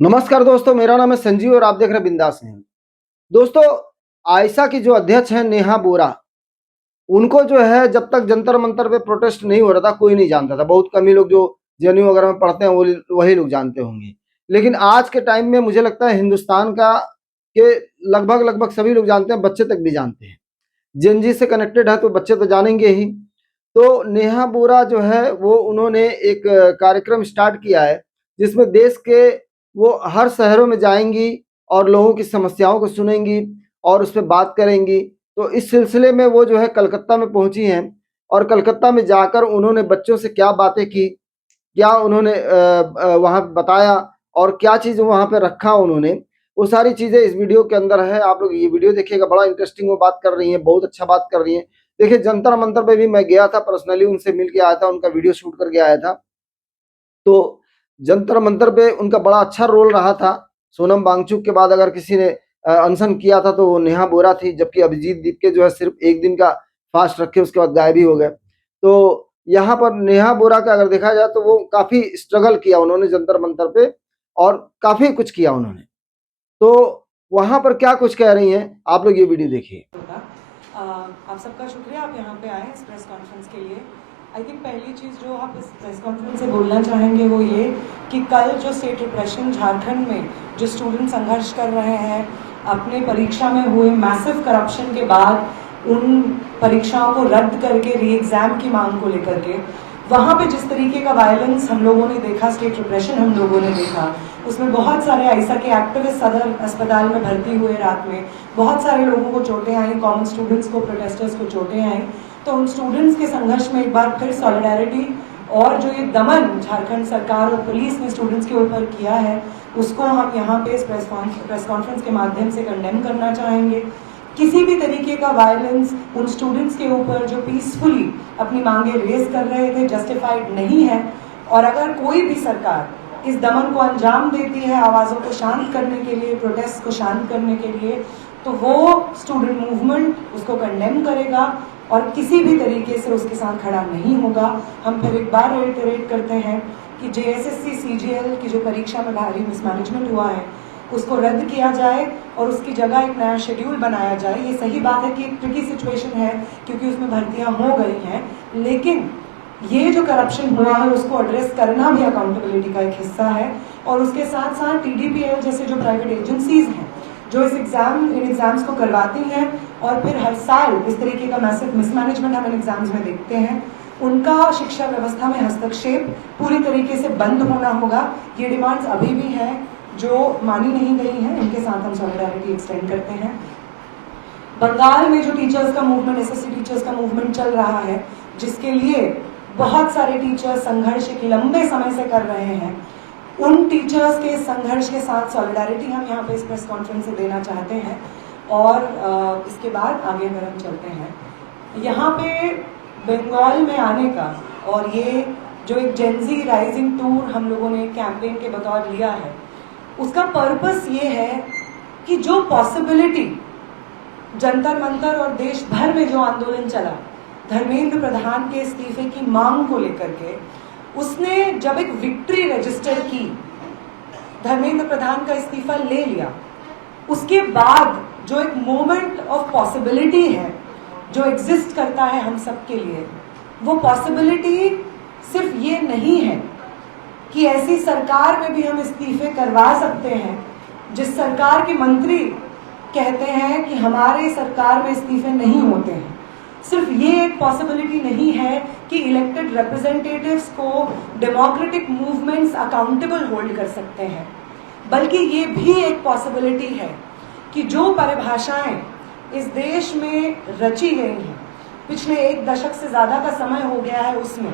नमस्कार दोस्तों, मेरा नाम है संजीव और आप देख रहे हैं बिंदास न्यूज़। दोस्तों, आयशा की जो अध्यक्ष हैं नेहा बोरा, उनको जो है जब तक जंतर मंतर पे प्रोटेस्ट नहीं हो रहा था कोई नहीं जानता था। बहुत कम ही लोग जो जेएनयू वगैरह में पढ़ते हैं वही लोग जानते होंगे। लेकिन आज के टाइम में मुझे लगता है हिंदुस्तान का के लगभग लगभग सभी लोग जानते हैं, बच्चे तक भी जानते हैं। जेएनजी से कनेक्टेड है तो बच्चे तो जानेंगे ही। तो नेहा बोरा जो है वो उन्होंने एक कार्यक्रम स्टार्ट किया है जिसमें देश के वो हर शहरों में जाएंगी और लोगों की समस्याओं को सुनेंगी और उस पर बात करेंगी। तो इस सिलसिले में वो जो है कलकत्ता में पहुंची हैं और कलकत्ता में जाकर उन्होंने बच्चों से क्या बातें की, क्या उन्होंने वहाँ बताया और क्या चीज़ वहाँ पे रखा उन्होंने, वो सारी चीज़ें इस वीडियो के अंदर है। आप लोग ये वीडियो देखिएगा, बड़ा इंटरेस्टिंग वो बात कर रही हैं, बहुत अच्छा बात कर रही हैं। देखिए, जंतर मंतर पे भी मैं गया था, पर्सनली उनसे मिल के आया था, उनका वीडियो शूट करके आया था। तो जंतर मंतर पे उनका बड़ा अच्छा रोल रहा था। सोनम वांगचुक के बाद अगर किसी ने अनशन किया था तो वो नेहा बोरा थी, जबकि अभिजीत दीप जो है सिर्फ एक दिन का फास्ट रखे उसके बाद गायब ही हो गए। तो यहाँ पर नेहा बोरा का अगर देखा जाए तो वो काफी स्ट्रगल किया उन्होंने जंतर मंतर पे और काफी कुछ किया उन्होंने। तो वहां पर क्या कुछ कह रही हैं, आप लोग ये वीडियो देखिए। आप सबका शुक्रिया, आप यहाँ पे आए इस प्रेस कॉन्फ्रेंस के लिए। आई थिंक पहली चीज़ जो आप इस प्रेस कॉन्फ्रेंस से बोलना चाहेंगे वो ये कि कल जो स्टेट रिप्रेशन झारखंड में जो स्टूडेंट संघर्ष कर रहे हैं अपने परीक्षा में हुए मैसिव करप्शन के बाद उन परीक्षाओं को रद्द करके री एग्ज़ाम की मांग को लेकर के वहाँ पे जिस तरीके का वायलेंस हम लोगों ने देखा, स्टेट रिप्रेशन हम लोगों ने देखा, उसमें बहुत सारे आयशा के एक्टिविस्ट सदर अस्पताल में भर्ती हुए रात में, बहुत सारे लोगों को चोटें आई, कॉमन स्टूडेंट्स को, प्रोटेस्टर्स को चोटें आई। तो उन स्टूडेंट्स के संघर्ष में एक बार फिर सॉलिडारिटी और जो ये दमन झारखंड सरकार और पुलिस ने स्टूडेंट्स के ऊपर किया है उसको हम यहाँ पे इस प्रेस कॉन्फ्रेंस के माध्यम से कंडेम करना चाहेंगे। किसी भी तरीके का वायलेंस उन स्टूडेंट्स के ऊपर जो पीसफुली अपनी मांगे रेज कर रहे थे जस्टिफाइड नहीं है। और अगर कोई भी सरकार इस दमन को अंजाम देती है आवाज़ों को शांत करने के लिए, प्रोटेस्ट को शांत करने के लिए, तो वो स्टूडेंट मूवमेंट उसको कंडेम करेगा और किसी भी तरीके से उसके साथ खड़ा नहीं होगा। हम फिर एक बार रेटरेट करते हैं कि जेएसएससी सीजीएल की जो परीक्षा में भारी मिसमैनेजमेंट हुआ है उसको रद्द किया जाए और उसकी जगह एक नया शेड्यूल बनाया जाए। ये सही बात है कि एक ट्रिकी सिचुएशन है क्योंकि उसमें भर्तियां हो गई हैं, लेकिन ये जो करप्शन हुआ है उसको एड्रेस करना भी अकाउंटेबिलिटी का एक हिस्सा है। और उसके साथ साथ टीडीपीएल जैसे जो प्राइवेट एजेंसीज हैं जो इन एग्जाम्स को करवाती हैं और फिर हर साल इस तरीके का मैसिव मिसमैनेजमेंट हम इन एग्जाम्स में देखते हैं, उनका शिक्षा व्यवस्था में हस्तक्षेप पूरी तरीके से बंद होना होगा। ये डिमांड्स अभी भी हैं जो मानी नहीं गई हैं, इनके साथ हम सॉलिडारिटी एक्सटेंड करते हैं। बंगाल में जो टीचर्स का मूवमेंट, एसएससी टीचर्स का मूवमेंट चल रहा है जिसके लिए बहुत सारे टीचर्स संघर्ष एक लंबे समय से कर रहे हैं, उन टीचर्स के संघर्ष के साथ सॉलिडारिटी हम यहाँ पे इस प्रेस कॉन्फ्रेंस से देना चाहते हैं। और इसके बाद आगे अगर हम चलते हैं यहाँ पे बंगाल में आने का और ये जो एक जेनजी राइजिंग टूर हम लोगों ने कैंपेन के बतौर लिया है उसका पर्पस ये है कि जो पॉसिबिलिटी जंतर मंतर और देश भर में जो आंदोलन चला धर्मेंद्र प्रधान के इस्तीफे की मांग को लेकर के, उसने जब एक विक्ट्री रजिस्टर की, धर्मेंद्र प्रधान का इस्तीफा ले लिया, उसके बाद जो एक मोमेंट ऑफ पॉसिबिलिटी है जो एग्जिस्ट करता है हम सब के लिए, वो पॉसिबिलिटी सिर्फ ये नहीं है कि ऐसी सरकार में भी हम इस्तीफे करवा सकते हैं जिस सरकार के मंत्री कहते हैं कि हमारे सरकार में इस्तीफे नहीं होते हैं। सिर्फ ये एक पॉसिबिलिटी नहीं है कि इलेक्टेड रिप्रेजेंटेटिव्स को डेमोक्रेटिक मूवमेंट्स अकाउंटेबल होल्ड कर सकते हैं, बल्कि ये भी एक पॉसिबिलिटी है कि जो परिभाषाएं इस देश में रची गई हैं पिछले एक दशक से ज़्यादा का समय हो गया है, उसमें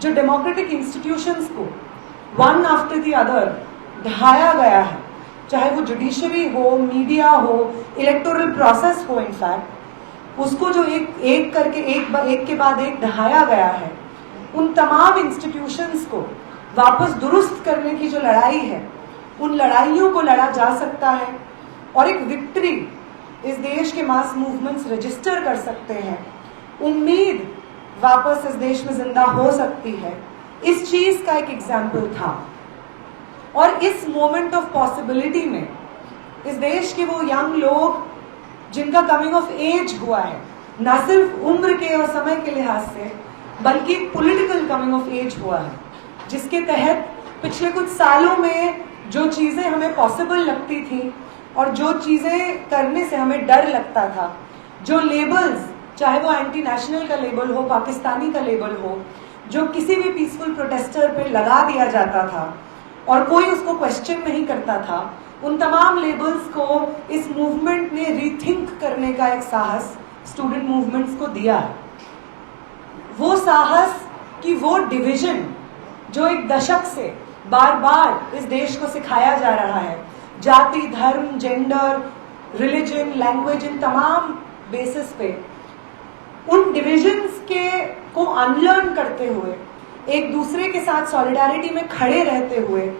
जो डेमोक्रेटिक इंस्टीट्यूशंस को वन आफ्टर द अदर ढाया गया है, चाहे वो जुडिशरी हो, मीडिया हो, इलेक्टोरल प्रोसेस हो, इनफैक्ट उसको जो एक करके एक के बाद एक ढाया गया है, उन तमाम इंस्टीट्यूशंस को वापस दुरुस्त करने की जो लड़ाई है, उन लड़ाइयों को लड़ा जा सकता है और एक विक्ट्री इस देश के मास मूवमेंट्स रजिस्टर कर सकते हैं। उम्मीद वापस इस देश में जिंदा हो सकती है। इस चीज का एक एग्जाम्पल था और और इस मोमेंट ऑफ पॉसिबिलिटी में इस देश के वो यंग लोग जिनका कमिंग ऑफ एज हुआ है, ना सिर्फ उम्र के और समय के लिहाज से बल्कि पॉलिटिकल कमिंग ऑफ एज हुआ है, जिसके तहत पिछले कुछ सालों में जो चीज़ें हमें पॉसिबल लगती थी और जो चीज़ें करने से हमें डर लगता था, जो लेबल्स, चाहे वो एंटी नेशनल का लेबल हो, पाकिस्तानी का लेबल हो, जो किसी भी पीसफुल प्रोटेस्टर पे लगा दिया जाता था और कोई उसको क्वेश्चन नहीं करता था, उन तमाम लेबल्स को इस मूवमेंट ने रीथिंक करने का एक साहस स्टूडेंट मूवमेंट्स को दिया है। वो साहस कि वो डिवीजन जो एक दशक से बार बार इस देश को सिखाया जा रहा है, जाति, धर्म, जेंडर, रिलीजन, लैंग्वेज, इन तमाम बेसिस पे उन डिविजन्स के को अनलर्न करते हुए, एक दूसरे के साथ सॉलिडारिटी में खड़े रहते हुए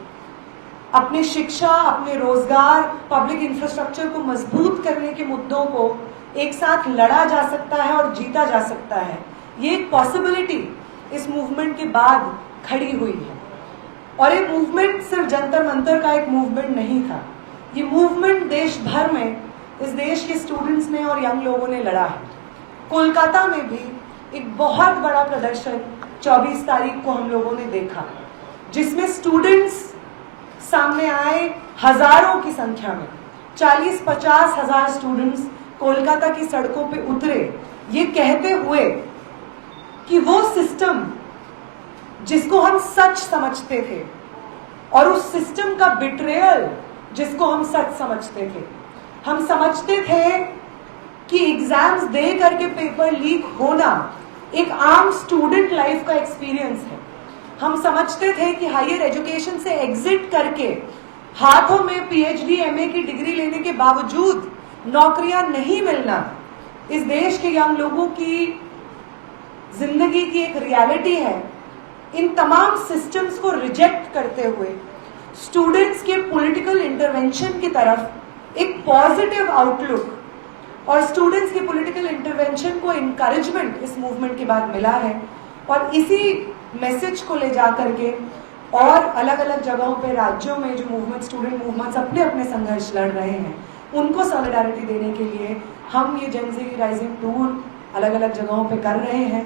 अपने शिक्षा, अपने रोजगार, पब्लिक इंफ्रास्ट्रक्चर को मजबूत करने के मुद्दों को एक साथ लड़ा जा सकता है और जीता जा सकता है। ये एक पॉसिबिलिटी इस मूवमेंट के बाद खड़ी हुई है। और ये मूवमेंट सिर्फ जंतर मंतर का एक मूवमेंट नहीं था, ये मूवमेंट देश भर में इस देश के स्टूडेंट्स ने और यंग लोगों ने लड़ा है। कोलकाता में भी एक बहुत बड़ा प्रदर्शन 24 तारीख को हम लोगों ने देखा, जिसमें स्टूडेंट्स सामने आए हजारों की संख्या में, 40-50 हजार स्टूडेंट्स कोलकाता की सड़कों पे उतरे, ये कहते हुए कि वो सिस्टम जिसको हम सच समझते थे और उस सिस्टम का बिट्रेयल जिसको हम सच समझते थे, हम समझते थे कि एग्जाम्स दे करके पेपर लीक होना एक आम स्टूडेंट लाइफ का एक्सपीरियंस है। हम समझते थे कि हायर एजुकेशन से एग्जिट करके हाथों में पीएचडी, एमए की डिग्री लेने के बावजूद नौकरियां नहीं मिलना इस देश के यंग लोगों की जिंदगी की एक रियलिटी है। इन तमाम सिस्टम्स को रिजेक्ट करते हुए स्टूडेंट्स के पॉलिटिकल इंटरवेंशन की तरफ एक पॉजिटिव आउटलुक और स्टूडेंट्स के पॉलिटिकल इंटरवेंशन को इनकरेजमेंट इस मूवमेंट के बाद मिला है। और इसी मैसेज को ले जा करके और अलग अलग जगहों पे राज्यों में जो मूवमेंट, स्टूडेंट मूवमेंट्स अपने अपने संघर्ष लड़ रहे हैं, उनको सॉलिडारिटी देने के लिए हम ये जेन ज़ी राइजिंग टूर अलग अलग जगहों पे कर रहे हैं,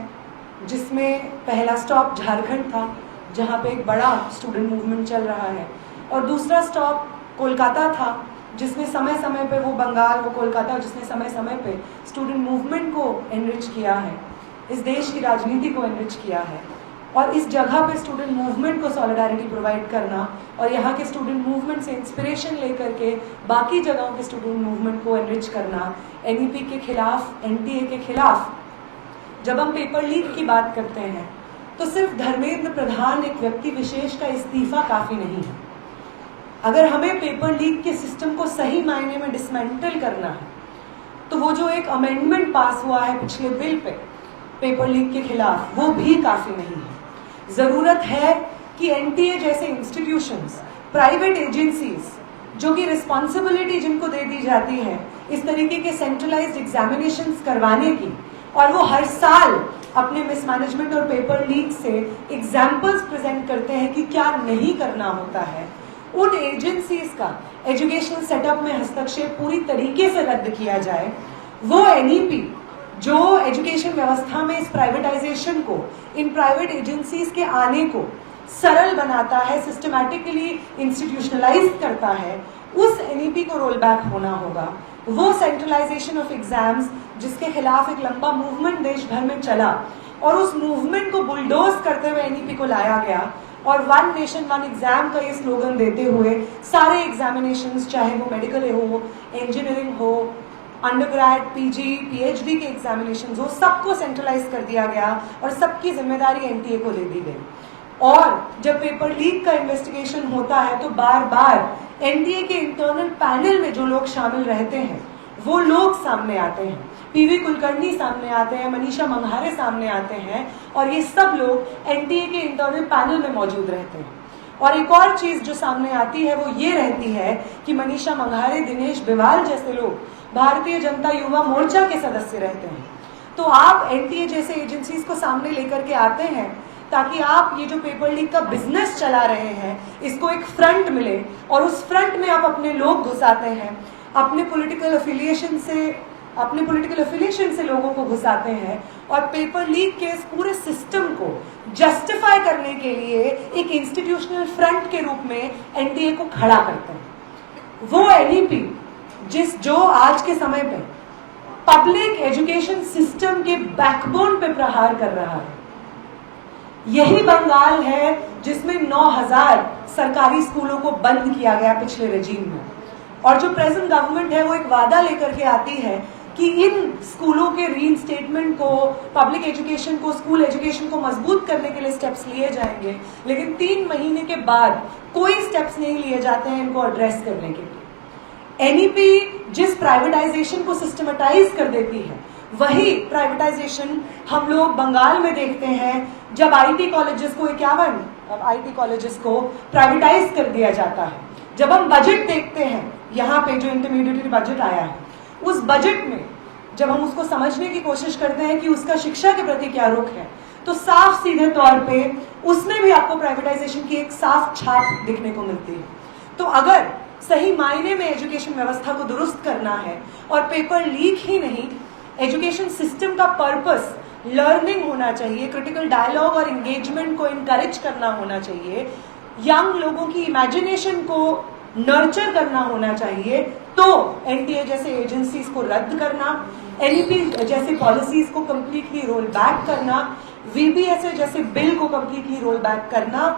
जिसमें पहला स्टॉप झारखंड था जहाँ पे एक बड़ा स्टूडेंट मूवमेंट चल रहा है, और दूसरा स्टॉप कोलकाता था जिसने समय समय पे, वो बंगाल, वो कोलकाता, जिसने समय समय पे स्टूडेंट मूवमेंट को एनरिच किया है, इस देश की राजनीति को एनरिच किया है। और इस जगह पे स्टूडेंट मूवमेंट को सॉलिडारिटी प्रोवाइड करना और यहाँ के स्टूडेंट मूवमेंट से इंस्पिरेशन लेकर के बाकी जगहों के स्टूडेंट मूवमेंट को एनरिच करना, एनईपी के खिलाफ, एनटीए के खिलाफ जब हम पेपर लीक की बात करते हैं तो सिर्फ धर्मेंद्र प्रधान एक व्यक्ति विशेष का इस्तीफा काफ़ी नहीं है। अगर हमें पेपर लीक के सिस्टम को सही मायने में डिसमेंटल करना है तो वो जो एक अमेंडमेंट पास हुआ है पिछले बिल पे पेपर लीक के खिलाफ, वो भी काफ़ी नहीं है। ज़रूरत है कि एनटीए जैसे इंस्टीट्यूशंस, प्राइवेट एजेंसीज जो कि रिस्पॉन्सिबिलिटी जिनको दे दी जाती है इस तरीके के सेंट्रलाइज्ड एग्जामिनेशंस करवाने की, और वो हर साल अपने मिसमैनेजमेंट और पेपर लीक से एग्जाम्पल्स प्रेजेंट करते हैं कि क्या नहीं करना होता है, उन एजेंसीज का एजुकेशनल सेटअप में हस्तक्षेप पूरी तरीके से रद्द किया जाए। वो एनईपी जो एजुकेशन व्यवस्था में इस प्राइवेटाइजेशन को, इन प्राइवेट एजेंसीज के आने को सरल बनाता है, सिस्टमैटिकली इंस्टीट्यूशनलाइज करता है, उस एनईपी को रोल बैक होना होगा। वो सेंट्रलाइजेशन ऑफ एग्जाम्स जिसके खिलाफ एक लंबा मूवमेंट देश भर में चला और उस मूवमेंट को बुलडोज करते हुए एनईपी को लाया गया, और वन नेशन वन एग्जाम का ये स्लोगन देते हुए सारे एग्जामिनेशंस, चाहे वो मेडिकल हो, इंजीनियरिंग हो, अंडरग्रेड, पीजी, पीएचडी के एग्जामिनेशंस हो, सबको सेंट्रलाइज कर दिया गया और सबकी जिम्मेदारी एनटीए को दे दी गई। और जब पेपर लीक का इन्वेस्टिगेशन होता है तो बार बार एनटीए के इंटरनल पैनल में जो लोग शामिल रहते हैं वो लोग सामने आते हैं, पीवी कुलकर्णी सामने आते हैं, मनीषा मंघारे सामने आते हैं, और ये सब लोग एनटीए के इंटरनल पैनल में मौजूद रहते हैं। और एक और चीज़ जो सामने आती है वो ये रहती है कि मनीषा मंघारे, दिनेश बिवाल जैसे लोग भारतीय जनता युवा मोर्चा के सदस्य रहते हैं। तो आप एनटीए जैसे एजेंसीज को सामने लेकर के आते हैं ताकि आप ये जो पेपर लीक का बिजनेस चला रहे हैं इसको एक फ्रंट मिले, और उस फ्रंट में आप अपने लोग घुसाते हैं, अपने पॉलिटिकल अफिलिएशन से लोगों को घुसाते हैं, और पेपर लीक के इस पूरे सिस्टम को जस्टिफाई करने के लिए एक इंस्टीट्यूशनल फ्रंट के रूप में एनडीए को खड़ा करते हैं। वो एनईपी जो आज के समय पे पब्लिक एजुकेशन सिस्टम के बैकबोन पे प्रहार कर रहा है, यही बंगाल है जिसमें 9000 सरकारी स्कूलों को बंद किया गया पिछले रेजीम में, और जो प्रेजेंट गवर्नमेंट है वो एक वादा लेकर के आती है कि इन स्कूलों के रीइंस्टेटमेंट को, पब्लिक एजुकेशन को, स्कूल एजुकेशन को मजबूत करने के लिए स्टेप्स लिए जाएंगे, लेकिन 3 महीने के बाद कोई स्टेप्स नहीं लिए जाते हैं इनको एड्रेस करने के लिए। एनईपी जिस प्राइवेटाइजेशन को सिस्टमेटाइज कर देती है, वही प्राइवेटाइजेशन हम लोग बंगाल में देखते हैं जब आईटी कॉलेजेस को 51 आईटी कॉलेजेस को प्राइवेटाइज कर दिया जाता है। जब हम बजट देखते हैं, यहाँ पे जो इंटरमीडिएट बजट आया है, उस बजट में जब हम उसको समझने की कोशिश करते हैं कि उसका शिक्षा के प्रति क्या रुख है, तो साफ सीधे तौर पे उसमें भी आपको प्राइवेटाइजेशन की एक साफ छाप दिखने को मिलती है। तो अगर सही मायने में एजुकेशन व्यवस्था को दुरुस्त करना है, और पेपर लीक ही नहीं, एजुकेशन सिस्टम का पर्पस लर्निंग होना चाहिए, क्रिटिकल डायलॉग और एंगेजमेंट को इनकरेज करना होना चाहिए, यंग लोगों की इमेजिनेशन को नर्चर करना होना चाहिए, तो एनटीए जैसे एजेंसीज को रद्द करना, एनईपी जैसे पॉलिसीज को कंप्लीटली रोल बैक करना, वीबीएसए जैसे बिल को कंप्लीटली रोल बैक करना,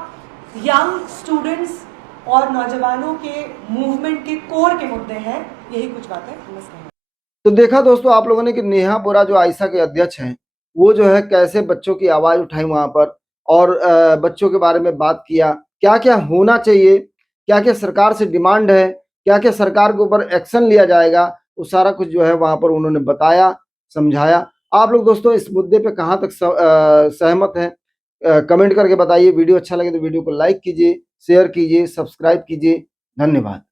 यंग स्टूडेंट्स और नौजवानों के मूवमेंट के कोर के मुद्दे हैं। यही कुछ बातें नमस्कार। तो देखा दोस्तों आप लोगों ने कि नेहा बोरा जो आयशा के अध्यक्ष हैं, वो जो है कैसे बच्चों की आवाज उठाई वहां पर, और बच्चों के बारे में बात किया, क्या क्या होना चाहिए, क्या क्या सरकार से डिमांड है, क्या क्या सरकार के ऊपर एक्शन लिया जाएगा, वो सारा कुछ जो है वहां पर उन्होंने बताया, समझाया। आप लोग दोस्तों इस मुद्दे पे कहाँ तक सहमत हैं, कमेंट करके बताइए। वीडियो अच्छा लगे तो वीडियो को लाइक कीजिए, शेयर कीजिए, सब्सक्राइब कीजिए। धन्यवाद।